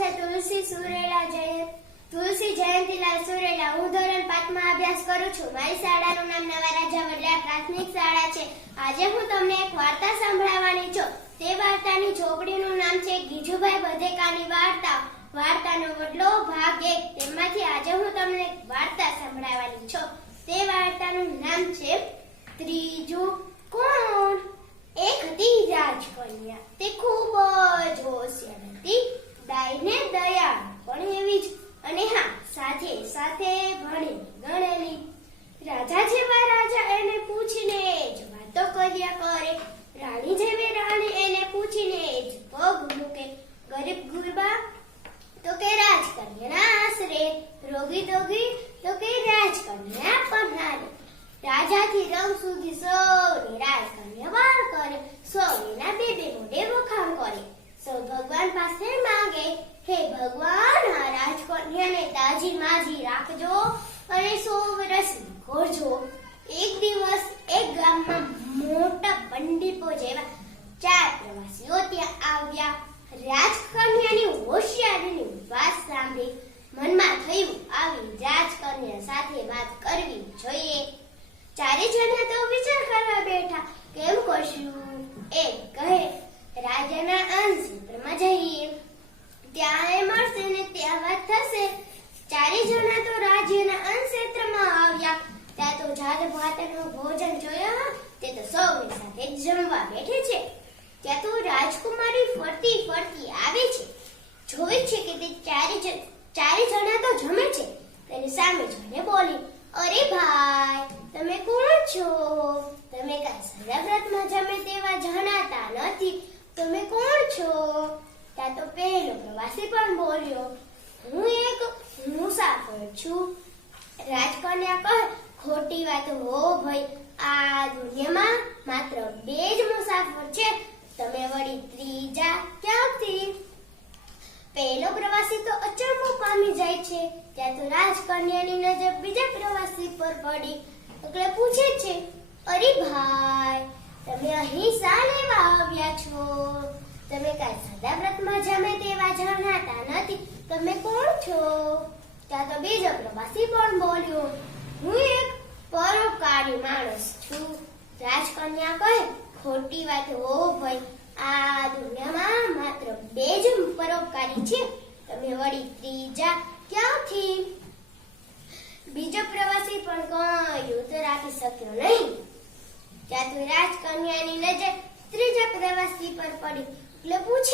છે તુલસી જયંતીલાલ સુરેલા। હું ધોરણ 5 માં અભ્યાસ કરું છું। મારી શાળાનું નામ નવા રાજા વડિયા પ્રાથમિક શાળા છે। આજે હું તમને એક વાર્તા સંભળાવવાની છું। તે વાર્તાની ચોપડીનું નામ છે ગીજુભાઈ બધેકાની વાર્તા। વાર્તાનો વડલો ભાગ 1। તેમાંથી આજે હું તમને એક વાર્તા સંભળાવવાની છું। તે વાર્તાનું નામ છે ત્રીજું કોણ। એક હતી રાજકન્યા। તે ખૂબ જ હોશિયાર હતી, ડાયને દયાળુ પણ એવી જ, અને હા, સાથે સાથે ભણેલી ગણેલી। રાજા જેવા રાજા એને પૂછીને જ વાતો કર્યા કરે, રાણી જેવી રાણી એને પૂછીને જ પગ મૂકે। ગરીબ ગુરબા તો કે રાજકન્યાના આશરે, રોગી દોગી તો કે રાજકન્યા પનારે। રાજાથી રંગ સુધી સૌને રાજકન્યા વાળ કરે, સૌના બે મોઢે વખાણ કરે। સૌ ભગવાન પાસે માંગે, હે ભગવાન, આ રાજકન્યાને તાજી માજી રાખજો અને 100 વર્ષ ખોરજો। એક દિવસ એક ગામમાં મોટા પંડિતો જેવા 4 પ્રવાસીઓ ત્યાં આવ્યા। રાજકન્યાની હોશિયારીની વાત સાંભળી મનમાં થયું, આવી રાજકન્યા સાથે વાત કરવી જોઈએ। 4 જણા તો વિચાર કરવા બેઠા, કેમ કરશું? એક કહે, રાજાના અંશમાં જઈએ, ત્યાં એ મળશે ને ત્યાં વાત થશે। 4 જણા તો રાજ્યના અંશમાં આવ્યા। ત્યાં તો જાત ભાતનું ભોજન જોયા, તે તો સૌની સાથે જમવા બેઠે છે। ત્યાં તો રાજકુમારી ફરતી ફરતી આવે છે, જોઈ છે કે તે 4 જણા તો જમે છે। તેની સામે જોઈને બોલી, અરે ભાઈ, તમે કોણ છો? તમે કાંઈ સારા વ્રતમાં જમે તેવા જણાતા નથી, તમે કોણ છો? ત્યાં તો પહેલો પ્રવાસી પણ બોલ્યો, હું એક મુસાફર છું। રાજકન્યા કહે, ખોટી વાત હો ભાઈ, આ દુનિયામાં માત્ર 2 જ મુસાફર છે, તમે વળી ત્રીજા ક્યાંથી? પહેલો પ્રવાસી તો અચંબો પામી જાય છે। ત્યાં તો રાજકન્યાની નજર બીજા પ્રવાસી પર પડી, એટલે પૂછે છે, અરે ભાઈ, તમે અહીં શા લેવા આવ્યા છો? તમે કાંઈ સાદા વ્રતમાં જમે તેવા જણાતા નથી, તમે કોણ છો? ત્યાં તો બીજો પ્રવાસી પણ બોલ્યો, હું એક પરોપકારી માણસ છું। રાજકન્યા કહે, ખોટી વાત હો ભાઈ, આ દુનિયામાં માત્ર 2 જ પરોપકારી છે, તમે વળી ત્રીજા ક્યાંથી? બીજો પ્રવાસી પણ કઈ ઉત્તર આપી શક્યો નહીં। ત્યાં તો રાજકન્યાની નજર ત્રીજા પ્રવાસી પર પડી, એટલે પૂછે,